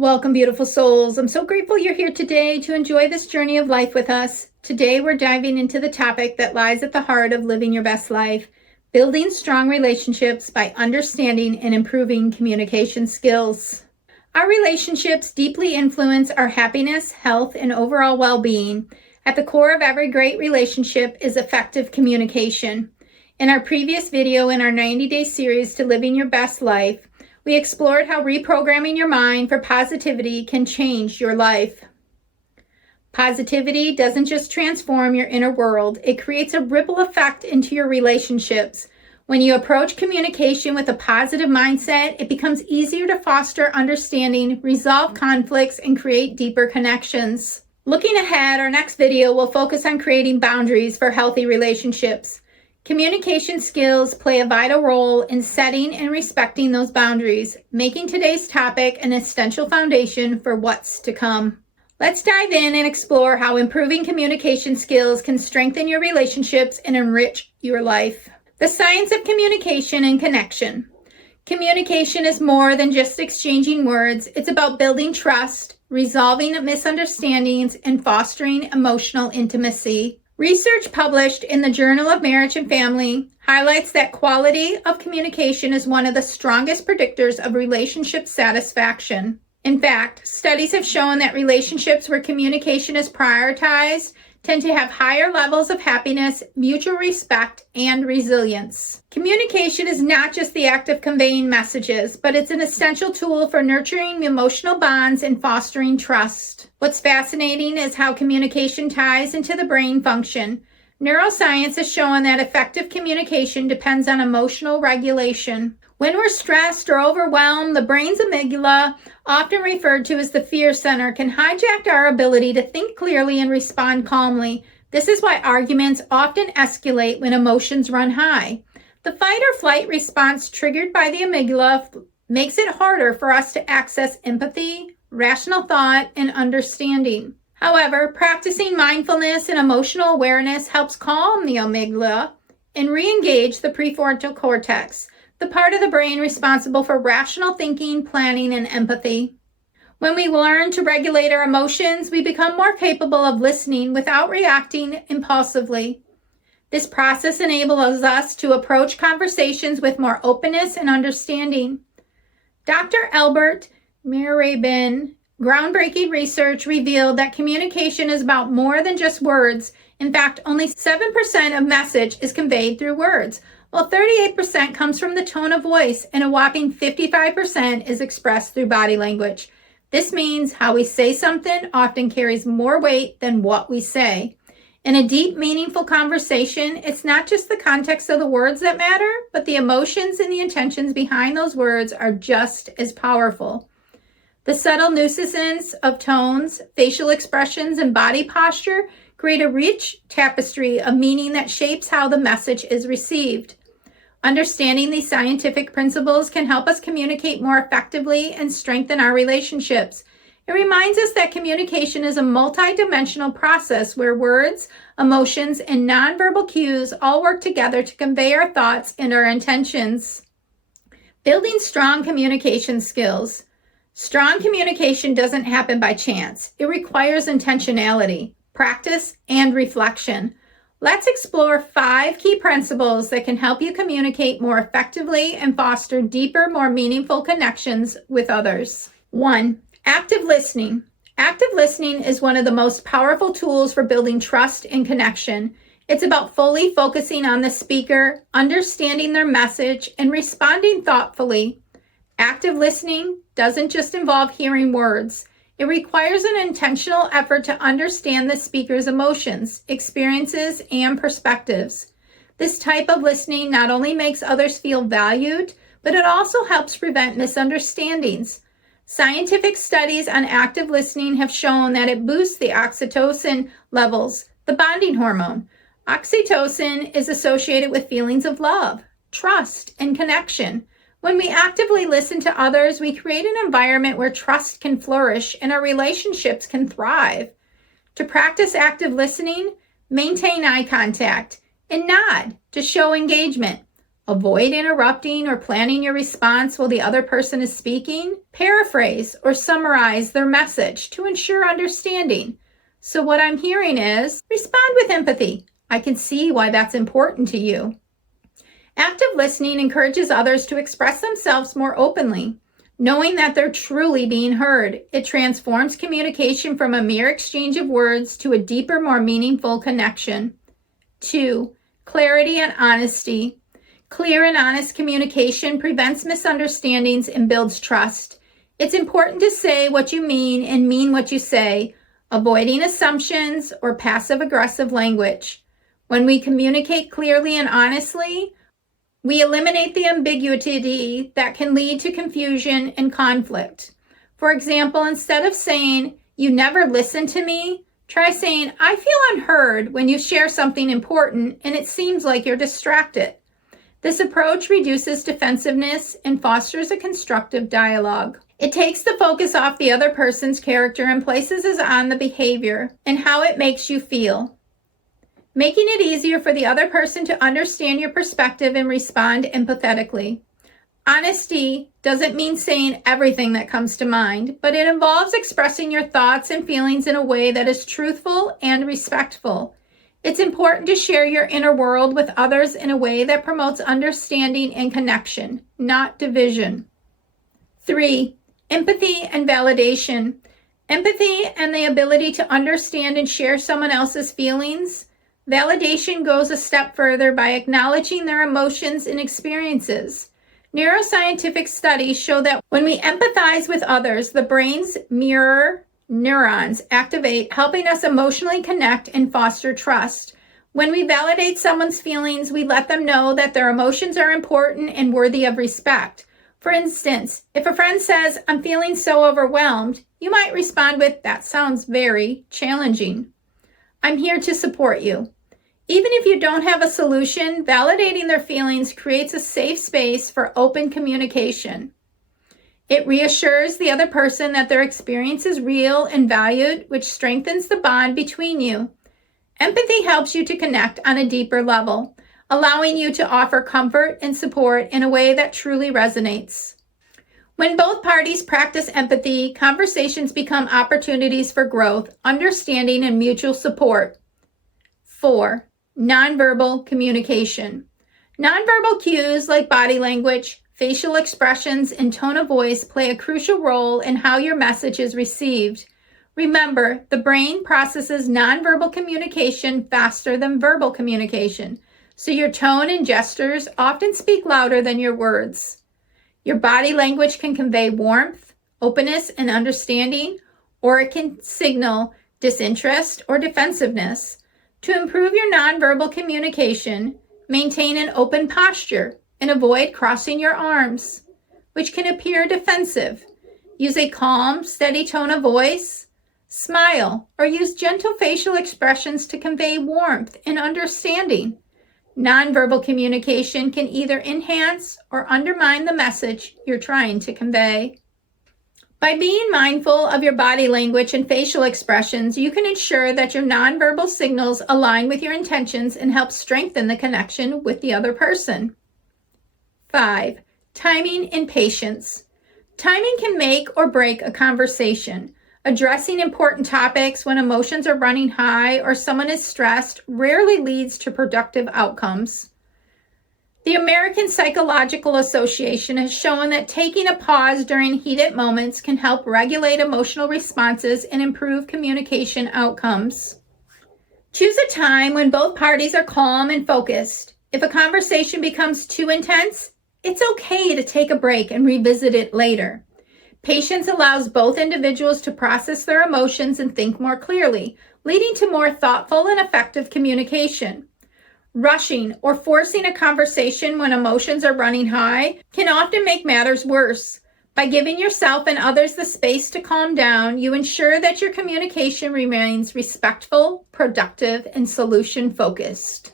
Welcome, beautiful souls. I'm so grateful you're here today to enjoy this journey of life with us. Today, we're diving into the topic that lies at the heart of living your best life, building strong relationships by understanding and improving communication skills. Our relationships deeply influence our happiness, health, and overall well-being. At the core of every great relationship is effective communication. In our previous video in our 90-day series to living your best life, we explored how reprogramming your mind for positivity can change your life. Positivity doesn't just transform your inner world, it creates a ripple effect into your relationships. When you approach communication with a positive mindset, it becomes easier to foster understanding, resolve conflicts, and create deeper connections. Looking ahead, our next video will focus on creating boundaries for healthy relationships. Communication skills play a vital role in setting and respecting those boundaries, making today's topic an essential foundation for what's to come. Let's dive in and explore how improving communication skills can strengthen your relationships and enrich your life. The science of communication and connection. Communication is more than just exchanging words. It's about building trust, resolving misunderstandings, and fostering emotional intimacy. Research published in the Journal of Marriage and Family highlights that quality of communication is one of the strongest predictors of relationship satisfaction. In fact, studies have shown that relationships where communication is prioritized tend to have higher levels of happiness, mutual respect, and resilience. Communication is not just the act of conveying messages, but it's an essential tool for nurturing emotional bonds and fostering trust. What's fascinating is how communication ties into the brain function. Neuroscience has shown that effective communication depends on emotional regulation. When we're stressed or overwhelmed, the brain's amygdala, often referred to as the fear center, can hijack our ability to think clearly and respond calmly. This is why arguments often escalate when emotions run high. The fight or flight response triggered by the amygdala makes it harder for us to access empathy, rational thought, and understanding. However, practicing mindfulness and emotional awareness helps calm the amygdala and re-engage the prefrontal cortex, the part of the brain responsible for rational thinking, planning, and empathy. When we learn to regulate our emotions, we become more capable of listening without reacting impulsively. This process enables us to approach conversations with more openness and understanding. Dr. Albert Mirabin, groundbreaking research revealed that communication is about more than just words. In fact, only 7% of message is conveyed through words, while 38% comes from the tone of voice and a whopping 55% is expressed through body language. This means how we say something often carries more weight than what we say. In a deep, meaningful conversation, it's not just the context of the words that matter, but the emotions and the intentions behind those words are just as powerful. The subtle nuances of tones, facial expressions, and body posture create a rich tapestry of meaning that shapes how the message is received. Understanding these scientific principles can help us communicate more effectively and strengthen our relationships. It reminds us that communication is a multidimensional process where words, emotions, and nonverbal cues all work together to convey our thoughts and our intentions. Building strong communication skills. Strong communication doesn't happen by chance. It requires intentionality, practice, and reflection. Let's explore 5 key principles that can help you communicate more effectively and foster deeper, more meaningful connections with others. 1. Active listening. Active listening is one of the most powerful tools for building trust and connection. It's about fully focusing on the speaker, understanding their message, and responding thoughtfully. Active listening doesn't just involve hearing words. It requires an intentional effort to understand the speaker's emotions, experiences, and perspectives. This type of listening not only makes others feel valued, but it also helps prevent misunderstandings. Scientific studies on active listening have shown that it boosts the oxytocin levels, the bonding hormone. Oxytocin is associated with feelings of love, trust, and connection. When we actively listen to others, we create an environment where trust can flourish and our relationships can thrive. To practice active listening, maintain eye contact and nod to show engagement. Avoid interrupting or planning your response while the other person is speaking. Paraphrase or summarize their message to ensure understanding. So what I'm hearing is, respond with empathy. I can see why that's important to you. Active listening encourages others to express themselves more openly, knowing that they're truly being heard. It transforms communication from a mere exchange of words to a deeper, more meaningful connection. 2. Clarity and honesty. Clear and honest communication prevents misunderstandings and builds trust. It's important to say what you mean and mean what you say, avoiding assumptions or passive-aggressive language. When we communicate clearly and honestly, we eliminate the ambiguity that can lead to confusion and conflict. For example, instead of saying, "You never listen to me," try saying, "I feel unheard" when you share something important and it seems like you're distracted. This approach reduces defensiveness and fosters a constructive dialogue. It takes the focus off the other person's character and places it on the behavior and how it makes you feel, making it easier for the other person to understand your perspective and respond empathetically. Honesty doesn't mean saying everything that comes to mind, but it involves expressing your thoughts and feelings in a way that is truthful and respectful. It's important to share your inner world with others in a way that promotes understanding and connection, not division. 3. Empathy and validation. Empathy and the ability to understand and share someone else's feelings. Validation goes a step further by acknowledging their emotions and experiences. Neuroscientific studies show that when we empathize with others, the brain's mirror neurons activate, helping us emotionally connect and foster trust. When we validate someone's feelings, we let them know that their emotions are important and worthy of respect. For instance, if a friend says, "I'm feeling so overwhelmed," you might respond with, "That sounds very challenging. I'm here to support you." Even if you don't have a solution, validating their feelings creates a safe space for open communication. It reassures the other person that their experience is real and valued, which strengthens the bond between you. Empathy helps you to connect on a deeper level, allowing you to offer comfort and support in a way that truly resonates. When both parties practice empathy, conversations become opportunities for growth, understanding, and mutual support. 4. Nonverbal communication. Nonverbal cues like body language, facial expressions, and tone of voice play a crucial role in how your message is received. Remember, the brain processes nonverbal communication faster than verbal communication, so your tone and gestures often speak louder than your words. Your body language can convey warmth, openness, and understanding, or it can signal disinterest or defensiveness. To improve your nonverbal communication, maintain an open posture and avoid crossing your arms, which can appear defensive. Use a calm, steady tone of voice, smile, or use gentle facial expressions to convey warmth and understanding. Nonverbal communication can either enhance or undermine the message you're trying to convey. By being mindful of your body language and facial expressions, you can ensure that your nonverbal signals align with your intentions and help strengthen the connection with the other person. 5. Timing and patience. Timing can make or break a conversation. Addressing important topics when emotions are running high or someone is stressed rarely leads to productive outcomes. The American Psychological Association has shown that taking a pause during heated moments can help regulate emotional responses and improve communication outcomes. Choose a time when both parties are calm and focused. If a conversation becomes too intense, it's okay to take a break and revisit it later. Patience allows both individuals to process their emotions and think more clearly, leading to more thoughtful and effective communication. Rushing or forcing a conversation when emotions are running high can often make matters worse. By giving yourself and others the space to calm down, you ensure that your communication remains respectful, productive, and solution-focused.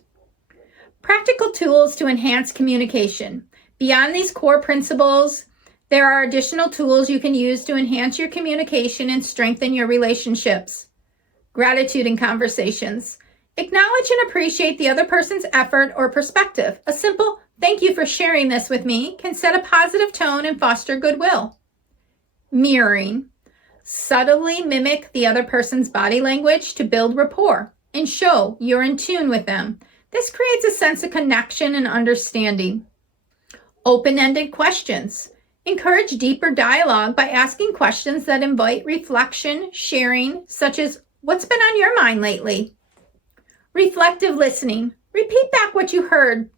Practical tools to enhance communication. Beyond these core principles, there are additional tools you can use to enhance your communication and strengthen your relationships. Gratitude in conversations. Acknowledge and appreciate the other person's effort or perspective. A simple Thank you for sharing this with me can set a positive tone and foster goodwill. Mirroring. Subtly mimic the other person's body language to build rapport and show you're in tune with them. This creates a sense of connection and understanding. Open-ended questions. Encourage deeper dialogue by asking questions that invite reflection, sharing, such as, what's been on your mind lately? Reflective listening. Repeat back what you heard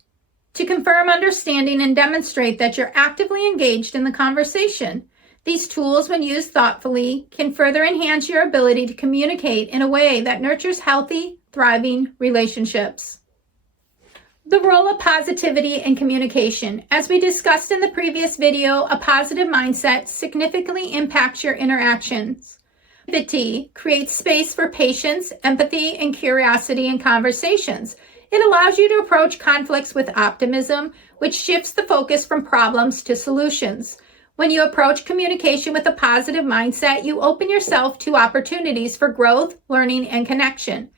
to confirm understanding and demonstrate that you're actively engaged in the conversation. These tools, when used thoughtfully, can further enhance your ability to communicate in a way that nurtures healthy, thriving relationships. The role of positivity in communication. As we discussed in the previous video, a positive mindset significantly impacts your interactions. Positivity creates space for patience, empathy, and curiosity in conversations. It allows you to approach conflicts with optimism, which shifts the focus from problems to solutions. When you approach communication with a positive mindset, you open yourself to opportunities for growth, learning, and connection.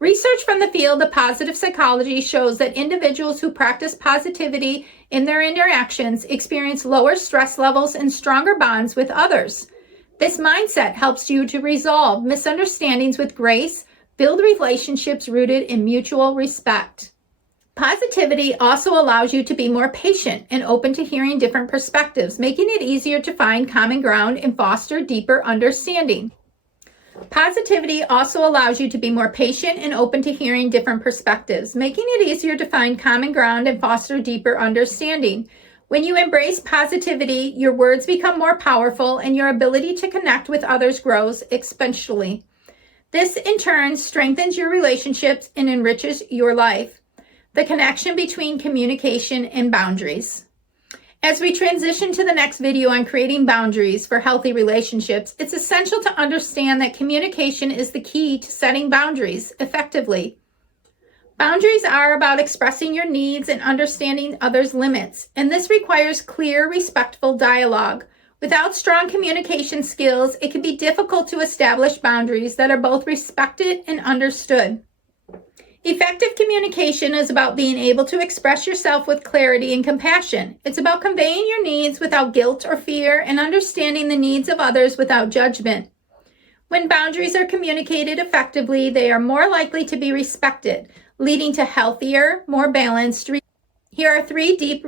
Research from the field of positive psychology shows that individuals who practice positivity in their interactions experience lower stress levels and stronger bonds with others. This mindset helps you to resolve misunderstandings with grace, build relationships rooted in mutual respect. Positivity also allows you to be more patient and open to hearing different perspectives, making it easier to find common ground and foster deeper understanding. Positivity also allows you to be more patient and open to hearing different perspectives, making it easier to find common ground and foster deeper understanding. When you embrace positivity, your words become more powerful and your ability to connect with others grows exponentially. This, in turn, strengthens your relationships and enriches your life. The connection between communication and boundaries. As we transition to the next video on creating boundaries for healthy relationships, it's essential to understand that communication is the key to setting boundaries effectively. Boundaries are about expressing your needs and understanding others' limits, and this requires clear, respectful dialogue. Without strong communication skills, it can be difficult to establish boundaries that are both respected and understood. Effective communication is about being able to express yourself with clarity and compassion. It's about conveying your needs without guilt or fear and understanding the needs of others without judgment. When boundaries are communicated effectively, they are more likely to be respected, leading to healthier, more balanced. Here are 3 deep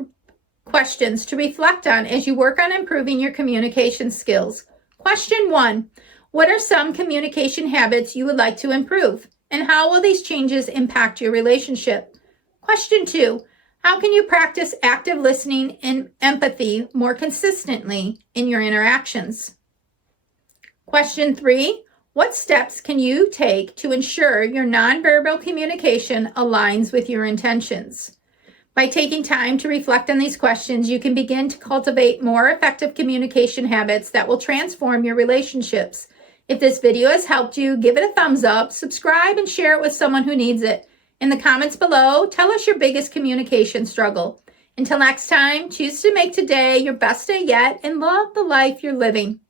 questions to reflect on as you work on improving your communication skills. Question 1. What are some communication habits you would like to improve? And how will these changes impact your relationship? Question 2. How can you practice active listening and empathy more consistently in your interactions? Question 3. What steps can you take to ensure your nonverbal communication aligns with your intentions? By taking time to reflect on these questions, you can begin to cultivate more effective communication habits that will transform your relationships. If this video has helped you, give it a thumbs up, subscribe, and share it with someone who needs it. In the comments below, tell us your biggest communication struggle. Until next time, choose to make today your best day yet and love the life you're living.